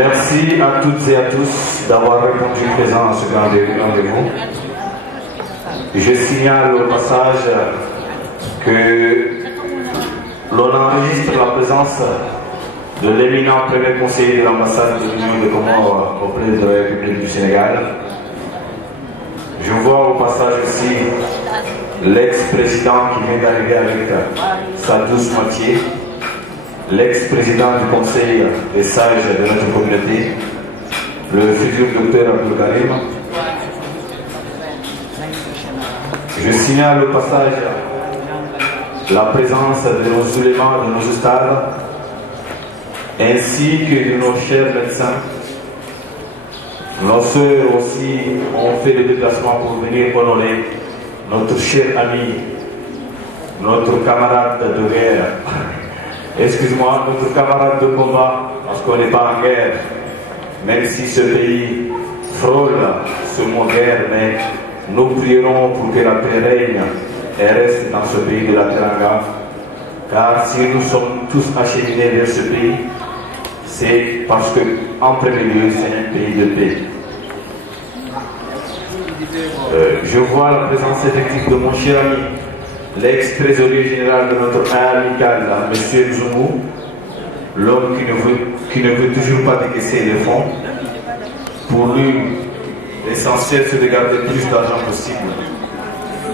Merci à toutes et à tous d'avoir répondu présent à ce grand rendez-vous. Je signale au passage que l'on enregistre la présence de l'éminent premier conseiller de l'ambassade de l'Union des Comores auprès de la République du Sénégal. Je vois au passage aussi l'ex-président qui vient d'arriver avec sa douce moitié, l'ex-président du Conseil des sages de notre communauté, le futur docteur Abdul Karim. Je signale au passage la présence de nos ulémas, de nos ustads, ainsi que de nos chers médecins. Nos sœurs aussi ont fait le déplacement pour venir honorer notre cher ami, notre camarade de guerre, excuse-moi, notre camarade de combat, parce qu'on n'est pas en guerre, même si ce pays frôle ce mot guerre, mais nous prierons pour que la paix règne et reste dans ce pays de la Teranga, car si nous sommes tous acheminés vers ce pays, c'est parce que, en premier lieu, c'est un pays de paix. Je vois la présence effective de mon cher ami, l'ex-trésorier général de notre amical, M. Nzoumou, l'homme qui ne veut toujours pas décaisser les fonds. Pour lui, l'essentiel c'est de garder le plus d'argent possible.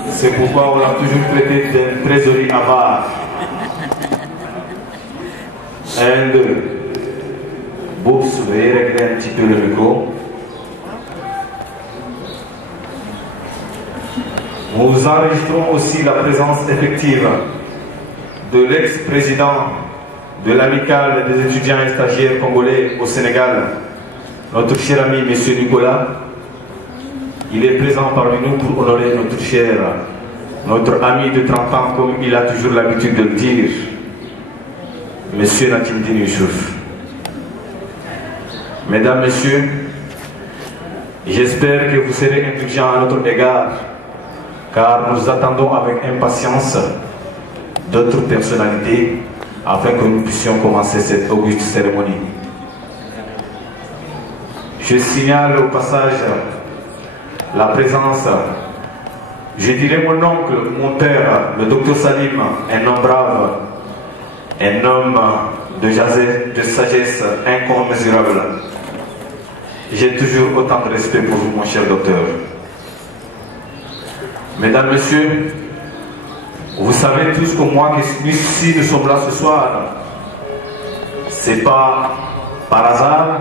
C'est pourquoi on l'a toujours traité d'un trésorier avare. Un, deux. Boups, veuillez régler un petit peu le micro. Nous enregistrons aussi la présence effective de l'ex-président de l'amicale des étudiants et stagiaires congolais au Sénégal, notre cher ami M. Nicolas. Il est présent parmi nous pour honorer notre ami de 30 ans, comme il a toujours l'habitude de le dire, M. Natimdine Youssouf. Mesdames, Messieurs, j'espère que vous serez indulgents à notre égard, car nous attendons avec impatience d'autres personnalités afin que nous puissions commencer cette auguste cérémonie. Je signale au passage la présence, je dirais mon oncle, mon père, le docteur Salim, un homme brave, un homme de sagesse incommensurable. J'ai toujours autant de respect pour vous, mon cher docteur. Mesdames, Messieurs, vous savez tous que moi, si nous sommes là ce soir, c'est pas par hasard,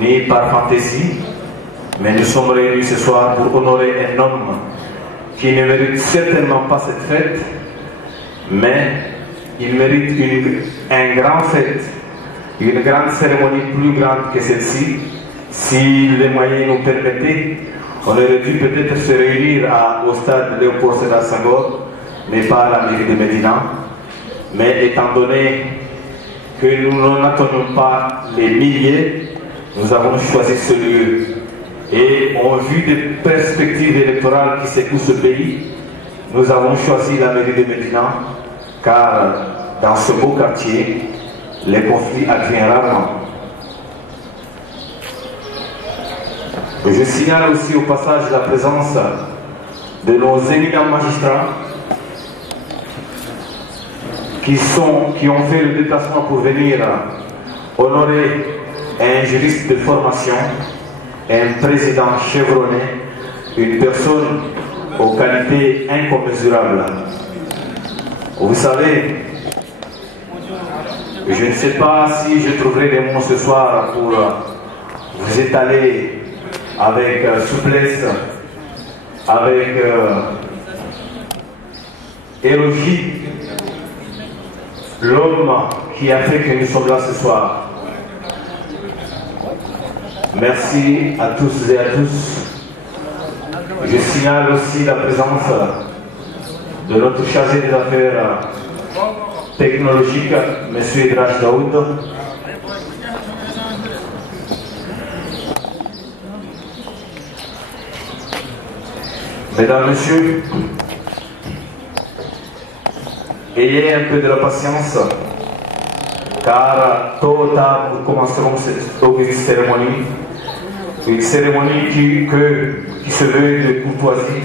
ni par fantaisie, mais nous sommes réunis ce soir pour honorer un homme qui ne mérite certainement pas cette fête, mais il mérite un grand fête, une grande cérémonie plus grande que celle-ci. Si les moyens nous permettaient, on aurait dû peut-être se réunir au stade Léopold Sédar Senghor, mais pas à la mairie de Médina. Mais étant donné que nous n'attendons pas les milliers, nous avons choisi ce lieu. Et en vue des perspectives électorales qui secouent ce pays, nous avons choisi la mairie de Médina, car dans ce beau quartier, les conflits adviennent rarement. Je signale aussi au passage la présence de nos éminents magistrats qui ont fait le déplacement pour venir honorer un juriste de formation, un président chevronné, une personne aux qualités incommensurables. Vous savez, je ne sais pas si je trouverai des mots ce soir pour vous étaler avec souplesse, avec élogie, l'homme qui a fait que nous sommes là ce soir. Merci à tous et à tous. Je signale aussi la présence de notre chargé des affaires technologiques, M. Idrach Daoud. Mesdames, Messieurs, ayez un peu de la patience. car tôt ou tard nous commencerons cette auguste cérémonie, une cérémonie qui se veut de courtoisie,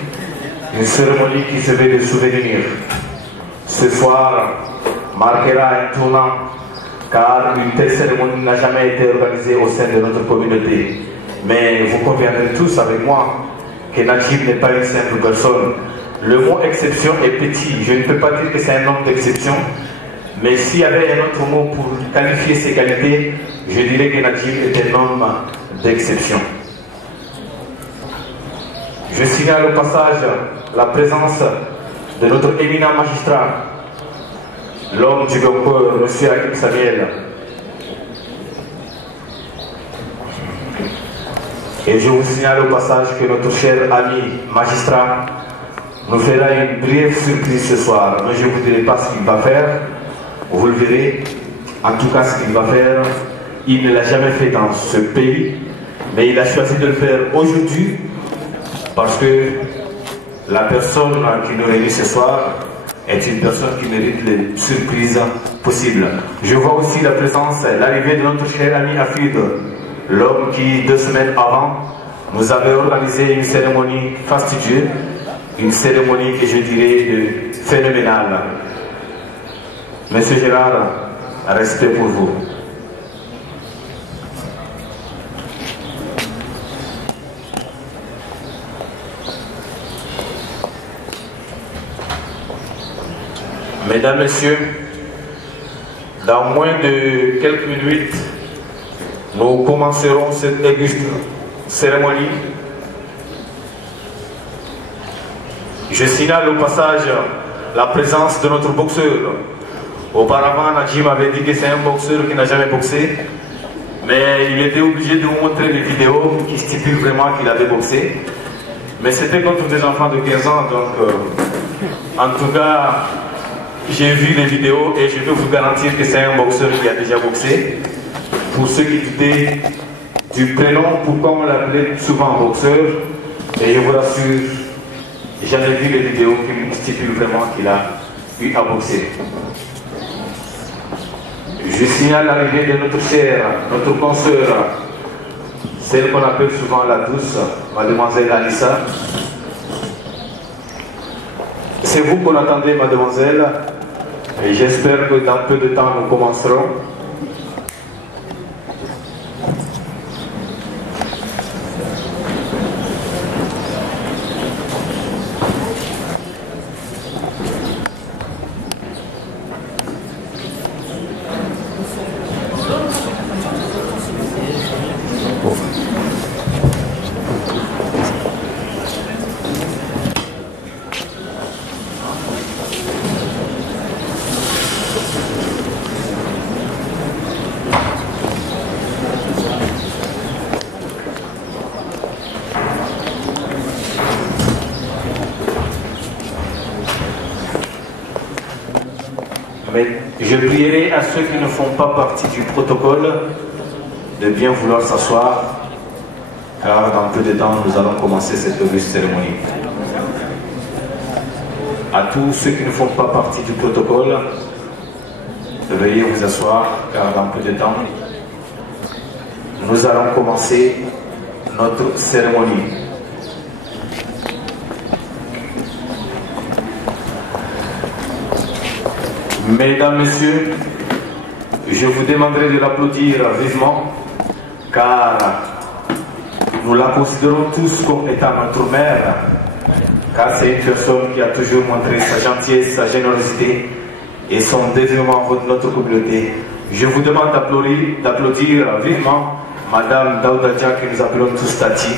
une cérémonie qui se veut de souvenir. Ce soir marquera un tournant, car une telle cérémonie n'a jamais été organisée au sein de notre communauté. Mais vous conviendrez tous avec moi que Najib n'est pas une simple personne. Le mot exception est petit. Je ne peux pas dire que c'est un homme d'exception, mais s'il y avait un autre mot pour qualifier ses qualités, je dirais que Najib est un homme d'exception. Je signale au passage la présence de notre éminent magistrat, l'homme du docteur, M. Hakim Samuel. Et je vous signale au passage que notre cher ami magistrat nous fera une brève surprise ce soir. Mais je ne vous dirai pas ce qu'il va faire, vous le verrez. En tout cas, ce qu'il va faire, il ne l'a jamais fait dans ce pays, mais il a choisi de le faire aujourd'hui parce que la personne qui nous réunit ce soir est une personne qui mérite les surprises possibles. Je vois aussi la présence, l'arrivée de notre cher ami Afid, l'homme qui, 2 semaines avant, nous avait organisé une cérémonie fastidieuse, une cérémonie que je dirais phénoménale. Monsieur Gérard, respect pour vous. Mesdames, Messieurs, dans moins de quelques minutes, nous commencerons cette auguste cérémonie. Je signale au passage la présence de notre boxeur. Auparavant, Najib avait dit que c'est un boxeur qui n'a jamais boxé, mais il était obligé de vous montrer les vidéos qui stipulent vraiment qu'il avait boxé. Mais c'était contre des enfants de 15 ans, donc en tout cas, j'ai vu les vidéos et je peux vous garantir que c'est un boxeur qui a déjà boxé. Pour ceux qui doutaient du prénom, pourquoi on l'appelait souvent boxeur, et je vous rassure, j'en ai vu les vidéos qui stipulent vraiment qu'il a eu à boxer. Je signale l'arrivée de notre chère, notre consoeur, celle qu'on appelle souvent la douce, mademoiselle Alissa. C'est vous qu'on attendez, mademoiselle, et j'espère que dans peu de temps nous commencerons. Mais je prierai à ceux qui ne font pas partie du protocole de bien vouloir s'asseoir, car dans peu de temps, nous allons commencer cette auguste cérémonie. À tous ceux qui ne font pas partie du protocole, veuillez vous asseoir, car dans peu de temps, nous allons commencer notre cérémonie. Mesdames, Messieurs, je vous demanderai de l'applaudir vivement, car nous la considérons tous comme étant notre mère, car c'est une personne qui a toujours montré sa gentillesse, sa générosité et son dévouement envers notre communauté. Je vous demande d'applaudir vivement Madame Daouda-Dia, que nous appelons tous Tati.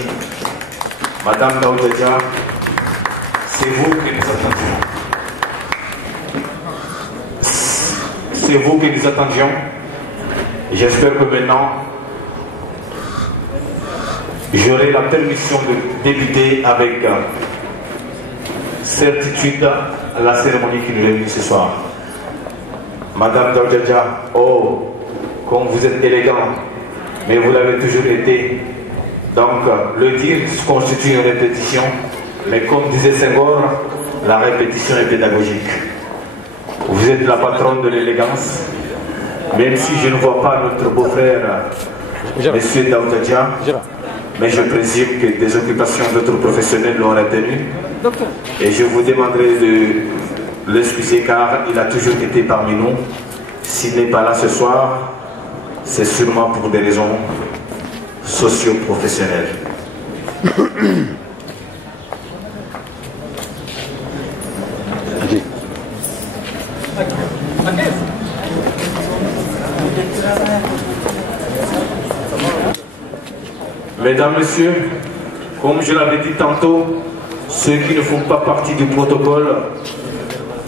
Madame Daouda-Dia, c'est vous que nous attendions. C'est vous que nous attendions. J'espère que maintenant, j'aurai la permission de débuter avec certitude la cérémonie qui nous réunit ce soir. Madame Daouda-Dia, oh, comme vous êtes élégant, mais vous l'avez toujours été. Donc, le dire constitue une répétition, mais comme disait Senghor, la répétition est pédagogique. Vous êtes la patronne de l'élégance, même si je ne vois pas notre beau-frère, M. Daouda, mais je présume que des occupations d'autres professionnels l'ont retenu. Et je vous demanderai de l'excuser car il a toujours été parmi nous. S'il n'est pas là ce soir, c'est sûrement pour des raisons socio-professionnelles. Mesdames, Messieurs, comme je l'avais dit tantôt, ceux qui ne font pas partie du protocole,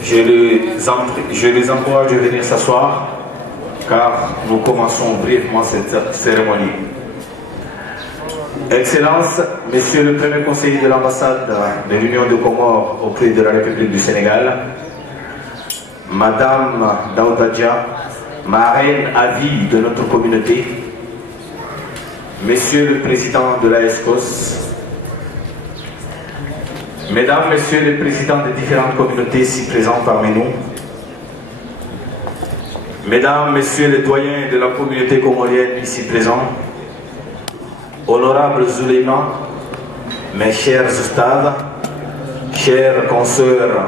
je les encourage à venir s'asseoir, car nous commençons brièvement cette cérémonie. Excellence, Monsieur le Premier conseiller de l'ambassade de l'Union de Comores auprès de la République du Sénégal, Madame Daouda Dia, marraine à vie de notre communauté, Monsieur le Président de la ESCOS, Mesdames, Messieurs les Présidents des différentes communautés ici présents parmi nous, Mesdames, Messieurs les doyens de la communauté comorienne ici présents, Honorables Zuleyman, mes chers ustads, chers consoeurs,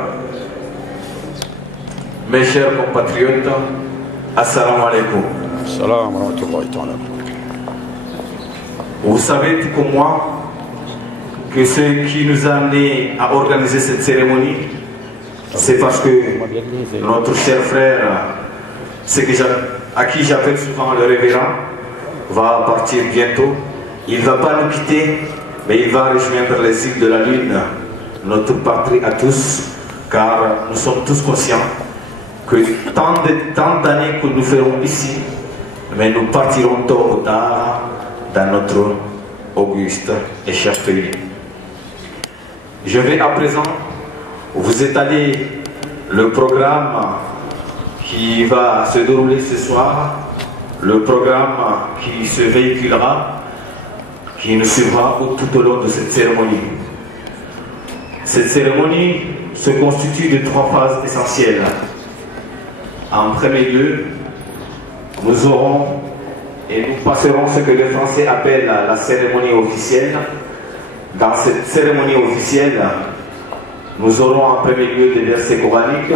mes chers compatriotes, assalamu alaikum. Salam wa rahmatullahi ta'ala. Vous savez tout comme moi que ce qui nous a amené à organiser cette cérémonie, c'est parce que notre cher frère, à qui j'appelle souvent le révérend, va partir bientôt. Il ne va pas nous quitter, mais il va rejoindre les îles de la Lune, notre patrie à tous, car nous sommes tous conscients que tant d'années que nous ferons ici, mais nous partirons tôt ou tard dans notre auguste et cher pays. Je vais à présent vous étaler le programme qui va se dérouler ce soir, le programme qui se véhiculera, qui nous suivra tout au long de cette cérémonie. Cette cérémonie se constitue de 3 phases essentielles. En premier lieu, nous aurons et nous passerons ce que les Français appellent la cérémonie officielle. Dans cette cérémonie officielle, nous aurons en premier lieu des versets coraniques.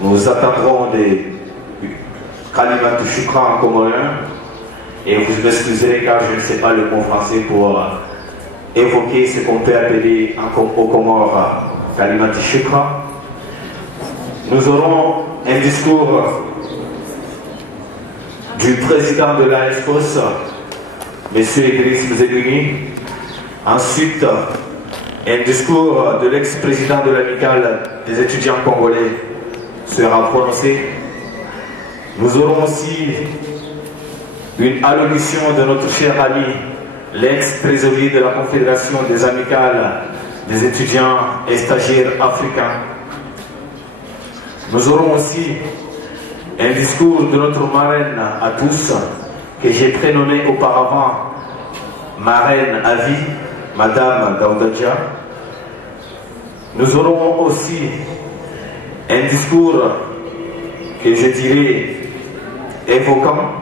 Nous attendrons des kalimat shukran en comorien. Et vous m'excuserez car je ne sais pas le mot français pour évoquer ce qu'on peut appeler au Comores kalimat shukran. Nous aurons un discours du président de la ESCOS, M. Idriss Mzeguni. Ensuite, un discours de l'ex-président de l'amicale des étudiants congolais sera prononcé. Nous aurons aussi une allocution de notre cher ami, l'ex-trésorier de la Confédération des amicales des étudiants et stagiaires africains. Nous aurons aussi un discours de notre marraine à tous, que j'ai prénommé auparavant marraine à vie, Madame Daouda Dia. Nous aurons aussi un discours que je dirais évoquant,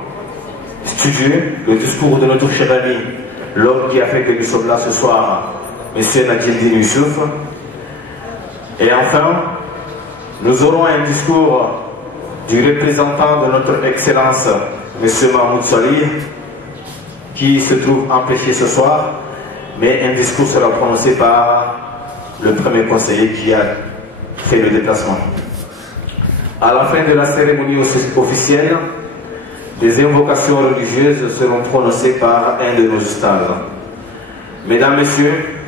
studieux, le discours de notre cher ami, l'homme qui a fait que nous sommes là ce soir, M. Nadjildin Youssouf. Et enfin, nous aurons un discours du représentant de notre Excellence, M. Mahmoud Salih, qui se trouve empêché ce soir, mais un discours sera prononcé par le premier conseiller qui a fait le déplacement. À la fin de la cérémonie officielle, des invocations religieuses seront prononcées par un de nos ustads. Mesdames, Messieurs,